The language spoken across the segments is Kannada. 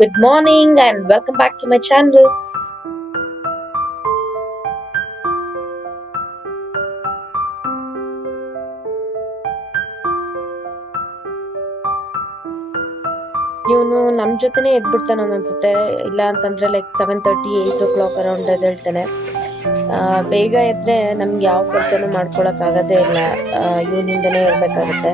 Good morning and welcome back to my channel. ಇವನು ನಮ್ಮ ಜೊತೆನೇ ಎದ್ಬಿಡ್ತಾನೆ ಒಂದೊಂದ್ಸತೆ, ಇಲ್ಲ ಅಂತಂದ್ರೆ ಲೈಕ್ 7:30 8 o'clock ಅರೌಂಡ್ ಎದ್ದೇಳ್ತಾನೆ. ಬೇಗ ಎದ್ರೆ ನಮ್ಗೆ ಯಾವ ಕೆಲ್ಸನೂ ಮಾಡ್ಕೊಳಕ್ ಆಗದೇ ಇಲ್ಲ. ಇವನಿಂದನೇ ಇರ್ಬೇಕಾಗತ್ತೆ.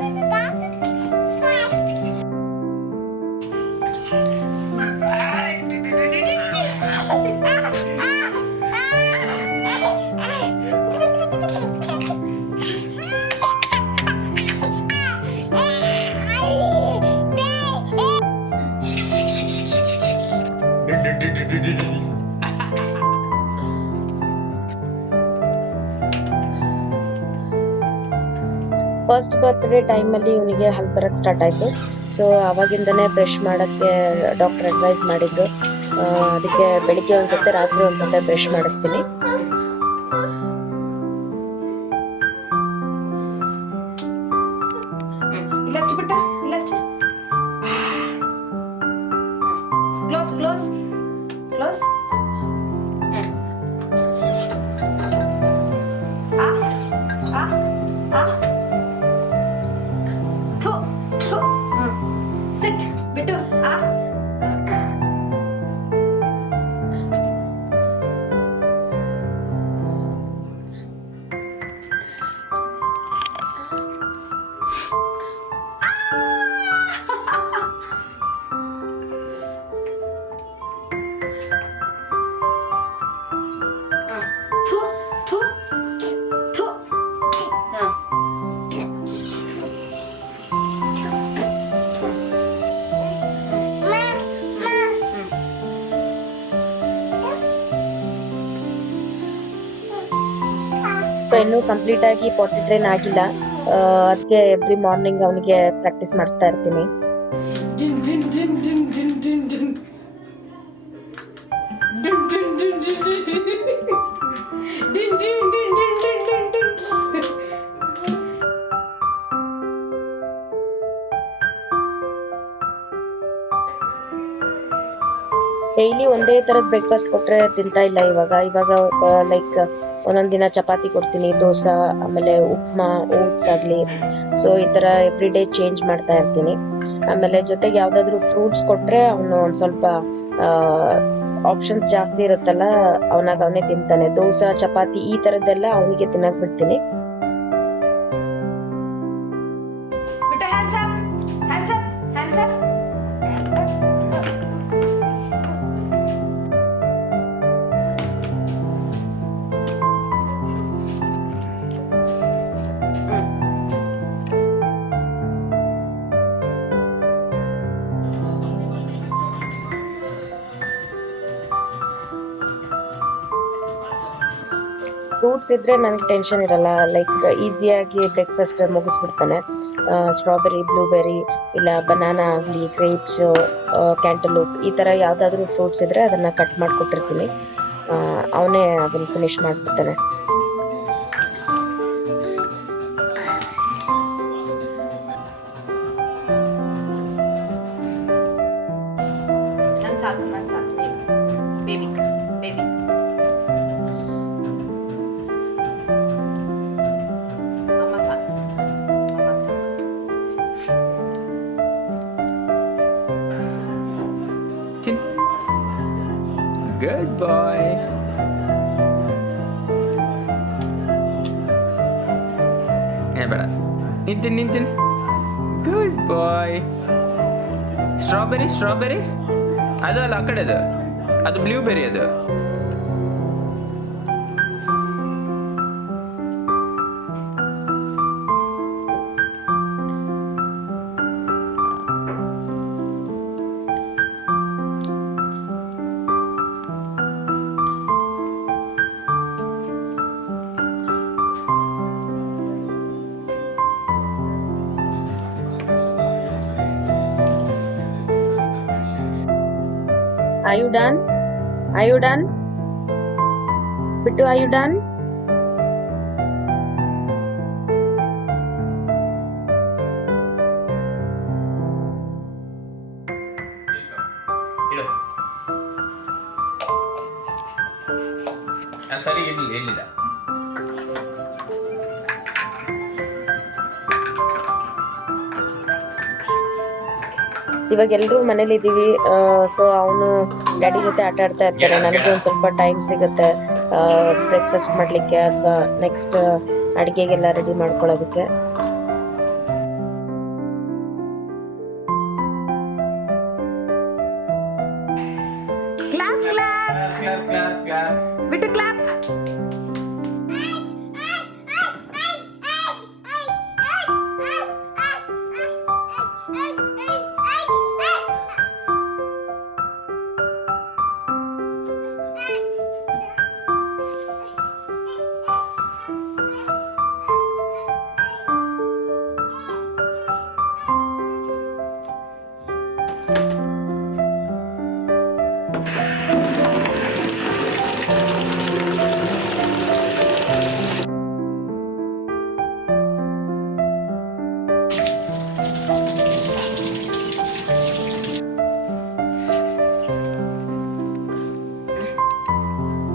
ಫಸ್ಟ್ ಬರ್ತ್ಡೇ ಟೈಮಲ್ಲಿ ಇವನಿಗೆ ಹಲ್ ಬರಕ್ ಸ್ಟಾರ್ಟ್ ಆಯ್ತು. ಸೊ ಅವಾಗಿಂದನೇ ಬ್ರಷ್ ಮಾಡಕ್ಕೆ ಡಾಕ್ಟರ್ ಅಡ್ವೈಸ್ ಮಾಡಿದ್ರು. ಅದಕ್ಕೆ ಬೆಳಿಗ್ಗೆ ಒಂದ್ಸತೆ ರಾತ್ರಿ ಒಂದ್ಸತೆ ಬ್ರಷ್ ಮಾಡಿಸ್ತೀನಿ. ಇನ್ನೂ ಕಂಪ್ಲೀಟ್ ಆಗಿ ಪಾಟಿ ಟ್ರೈನ್ ಆಗಿಲ್ಲ. ಅದಕ್ಕೆ ಎವ್ರಿ ಮಾರ್ನಿಂಗ್ ಅವನಿಗೆ ಪ್ರಾಕ್ಟೀಸ್ ಮಾಡಿಸ್ತಾ ಇರ್ತೀನಿ. ಡೈಲಿ ಒಂದೇ ತರದ್ ಬ್ರೇಕ್ಫಾಸ್ಟ್ ಕೊಟ್ರೆ ತಿಂತಾ ಇಲ್ಲ. ಇವಾಗ ಲೈಕ್ ಒಂದೊಂದ್ ದಿನ ಚಪಾತಿ ಕೊಡ್ತೀನಿ, ದೋಸೆ, ಆಮೇಲೆ ಉಪ್ಮಾ, ಓಟ್ಸ್ ಆಗ್ಲಿ. ಸೊ ಈ ತರ ಎವ್ರಿ ಡೇ ಚೇಂಜ್ ಮಾಡ್ತಾ ಇರ್ತೀನಿ. ಆಮೇಲೆ ಜೊತೆಗೆ ಯಾವ್ದಾದ್ರು ಫ್ರೂಟ್ಸ್ ಕೊಟ್ರೆ ಅವನು ಒಂದ್ ಸ್ವಲ್ಪ ಆಪ್ಷನ್ಸ್ ಜಾಸ್ತಿ ಇರುತ್ತಲ್ಲ, ಅವನೇ ತಿಂತಾನೆ. ದೋಸೆ, ಚಪಾತಿ ಈ ತರದ್ದೆಲ್ಲ ಅವನಿಗೆ ತಿನ್ನಕ್ ಬಿಡ್ತೀನಿ. ಫ್ರೂಟ್ಸ್ ಇದ್ರೆ ನನಗೆ ಟೆನ್ಷನ್ ಇರಲ್ಲ. ಲೈಕ್ ಈಸಿಯಾಗಿ ಬ್ರೇಕ್ಫಾಸ್ಟ್ ಮುಗಿಸ್ಬಿಡ್ತಾನೆ. ಸ್ಟ್ರಾಬೆರಿ, ಬ್ಲೂಬೆರಿ, ಇಲ್ಲ ಬನಾನಾ ಆಗಲಿ, ಗ್ರೇಪ್ಸ್, ಕ್ಯಾಂಟಲೂಪ್, ಈ ಥರ ಯಾವುದಾದ್ರೂ ಫ್ರೂಟ್ಸ್ ಇದ್ರೆ ಅದನ್ನು ಕಟ್ ಮಾಡಿಕೊಟ್ಟಿರ್ತೀನಿ. ಅವನೇ ಅದನ್ನು ಫಿನಿಶ್ ಮಾಡಿಬಿಡ್ತಾನೆ. Good boy. ಬೇಡ, ನಿಂತಿನ್. ಗುಡ್ ಬಾಯ್. ಸ್ಟ್ರಾಬೆರಿ ಅದು ಅಲ್ಲ, ಆ ಕಡೆ ಅದು ಬ್ಲೂಬೆರಿ. ಅದು Are you done? Are you done? Bittu, are you done? ಇಡು. ಸರಿ ಇರಲಿಲ್ಲ. ಇವಾಗ ಎಲ್ರೂ ಮನೇಲಿ ಇದೀವಿ. ಸೊ ಅವನು ಡ್ಯಾಡಿ ಜೊತೆ ಆಟ ಆಡ್ತಾ ಇರ್ತಾರೆ. ನನಗೂ ಒಂದ್ ಸ್ವಲ್ಪ ಟೈಮ್ ಸಿಗುತ್ತೆ ಬ್ರೇಕ್ಫಾಸ್ಟ್ ಮಾಡ್ಲಿಕ್ಕೆ ಅಥವಾ ನೆಕ್ಸ್ಟ್ ಅಡಿಗೆಗೆಲ್ಲ ರೆಡಿ ಮಾಡ್ಕೊಳ್ಳೋದಕ್ಕೆ. ಬಿಟ್ಟು ಕ್ಲಾಪ್.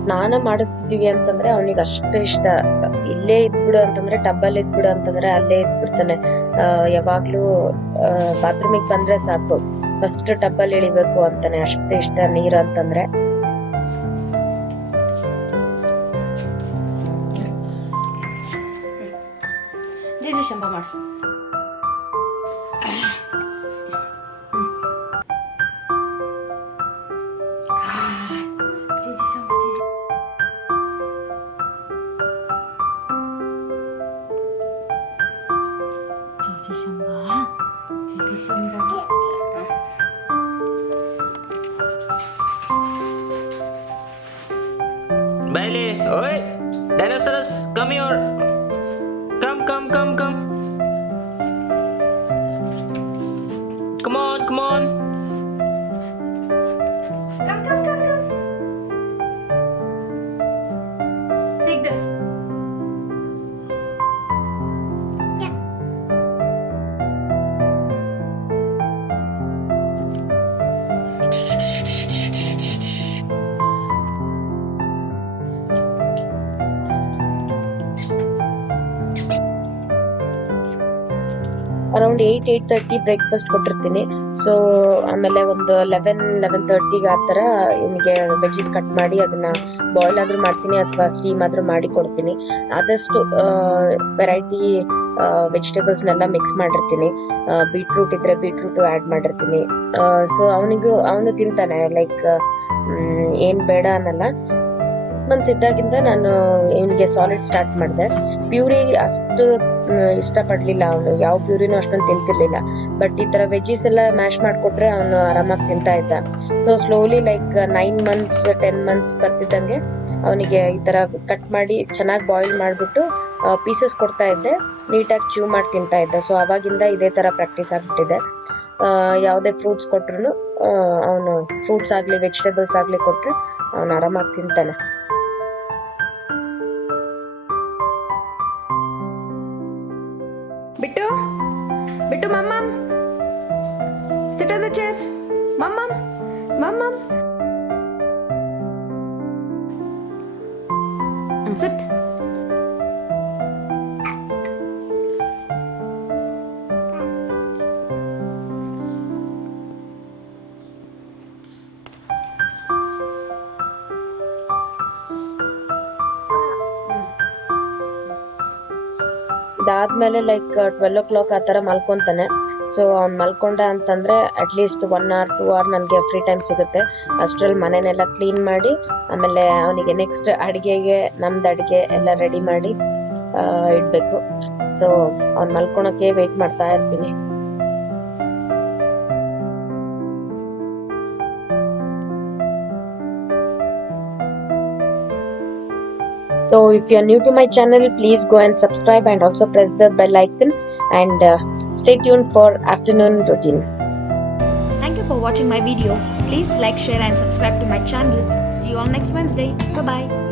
ಸ್ನಾನ ಮಾಡಿಸ್ತಿದೀವಿ ಅಂತಂದ್ರೆ ಅವನಿಗೆ ಅಷ್ಟು ಇಷ್ಟ. ಇಲ್ಲೇ ಇದ್ಬಿಡು ಅಂತಂದ್ರೆ ಟಬ್ಬಲ್ಲಿ ಇದ್ಬಿಡು ಅಂತಂದ್ರೆ ಅಲ್ಲೇ ಇದ್ಬಿಡ್ತಾನೆ. ಯಾವಾಗ್ಲೂ ಬಾತ್ರೂಮಿಗೆ ಬಂದ್ರೆ ಸಾಕು ಫಸ್ಟ್ ಟಬ್ಬಲ್ಲಿ ಇಳಿಬೇಕು ಅಂತಾನೆ, ಅಷ್ಟು ಇಷ್ಟ ನೀರು ಅಂತಂದ್ರೆ. ಜೀಜಿ ಶಂಭ ಮಾಡು. ಜೀಜಿ ಶಂಭ, ಜೀಜಿ. ಜೀಜಿ ಶಂಭ, ಜೀಜಿ ಶಂಭ. ಬಾಯ್ಲಿ. ಓಯ್ dinosaurs, come here. Come. Come on. Come. Take this. Around 8:30 breakfast ಕೊಟ್ಟಿರ್ತೀನಿ. ಸೊ ಆಮೇಲೆ ಒಂದು 11:30 ಆ ಥರ ಇವನಿಗೆ ವೆಜ್ಜೀಸ್ ಕಟ್ ಮಾಡಿ ಅದನ್ನ ಬಾಯ್ಲ್ ಆದ್ರೂ ಮಾಡ್ತೀನಿ ಅಥವಾ ಸ್ಟೀಮ್ ಆದ್ರೂ ಮಾಡಿ ಕೊಡ್ತೀನಿ. ಆದಷ್ಟು ವೆರೈಟಿ ವೆಜಿಟೇಬಲ್ಸ್ನೆಲ್ಲ ಮಿಕ್ಸ್ ಮಾಡಿರ್ತೀನಿ. ಬೀಟ್ರೂಟ್ ಇದ್ರೆ ಬೀಟ್ರೂಟ್ ಆ್ಯಡ್ ಮಾಡಿರ್ತೀನಿ. ಸೊ ಅವನು ತಿಂತಾನೆ, ಲೈಕ್ ಏನ್ ಬೇಡ ಅನ್ನಲ್ಲ. 6 months ಇದ್ದಾಗಿಂದ ನಾನು ಇವನಿಗೆ ಸಾಲಿಡ್ ಸ್ಟಾರ್ಟ್ ಮಾಡಿದೆ. ಪ್ಯೂರಿ ಅಷ್ಟು ಇಷ್ಟಪಡ್ಲಿಲ್ಲ ಅವನು, ಯಾವ ಪ್ಯೂರಿನೂ ಅಷ್ಟೊಂದು ತಿಂತಿರ್ಲಿಲ್ಲ. ಬಟ್ ಈ ತರ ವೆಜ್ಜೀಸ್ ಎಲ್ಲ ಮ್ಯಾಶ್ ಮಾಡ್ಕೊಟ್ರೆ ಅವನು ಆರಾಮಾಗಿ ತಿಂತಾ ಇದ್ದ. So slowly like 9 months 10 months ಬರ್ತಿದ್ದಂಗೆ ಅವನಿಗೆ ಈ ತರ ಕಟ್ ಮಾಡಿ ಚೆನ್ನಾಗಿ ಬಾಯ್ಲ್ ಮಾಡ್ಬಿಟ್ಟು ಪೀಸಸ್ ಕೊಡ್ತಾ ಇದ್ದೆ. ನೀಟಾಗಿ ಚ್ಯೂ ಮಾಡಿ ತಿಂತಾ ಇದ್ದ. ಸೊ ಅವಾಗಿಂದ ಇದೇ ತರ ಪ್ರಾಕ್ಟೀಸ್ ಆಗ್ಬಿಟ್ಟಿದೆ. ಯಾವುದೇ ಫ್ರೂಟ್ಸ್ ಕೊಟ್ರು ಅವನು, ಫ್ರೂಟ್ಸ್ ಆಗ್ಲಿ ವೆಜಿಟೇಬಲ್ಸ್ ಆಗ್ಲಿ ಕೊಟ್ರೆ ಅವನು ಆರಾಮಾಗಿ ತಿಂತಾನೆ. ಬಿಟ್ಟು ಮಮ್ಮಮ್, sit on the chair. ಮಮ್ಮಮ್. Sit. ಇದಾದ್ಮೇಲೆ ಲೈಕ್ 12 o'clock ಆ ಥರ ಮಲ್ಕೊಂತಾನೆ. ಸೊ ಅವ್ನು ಮಲ್ಕೊಂಡ ಅಂತಂದ್ರೆ ಅಟ್ಲೀಸ್ಟ್ 1 hour 2 hour ನನಗೆ ಫ್ರೀ ಟೈಮ್ ಸಿಗುತ್ತೆ. ಅಷ್ಟರಲ್ಲಿ ಮನೆನೆಲ್ಲ ಕ್ಲೀನ್ ಮಾಡಿ ಆಮೇಲೆ ಅವನಿಗೆ ನೆಕ್ಸ್ಟ್ ಅಡುಗೆಗೆ ನಮ್ದು ಅಡುಗೆ ಎಲ್ಲ ರೆಡಿ ಮಾಡಿ ಇಡಬೇಕು. ಸೊ ಅವ್ನು ಮಲ್ಕೊಳಕ್ಕೆ ವೆಯ್ಟ್ ಮಾಡ್ತಾ ಇರ್ತೀನಿ. So if you are new to my channel, please go and subscribe and also press the bell icon and stay tuned for afternoon routine. Thank you for watching my video. Please like, share and subscribe to my channel. See you all next Wednesday. Bye bye.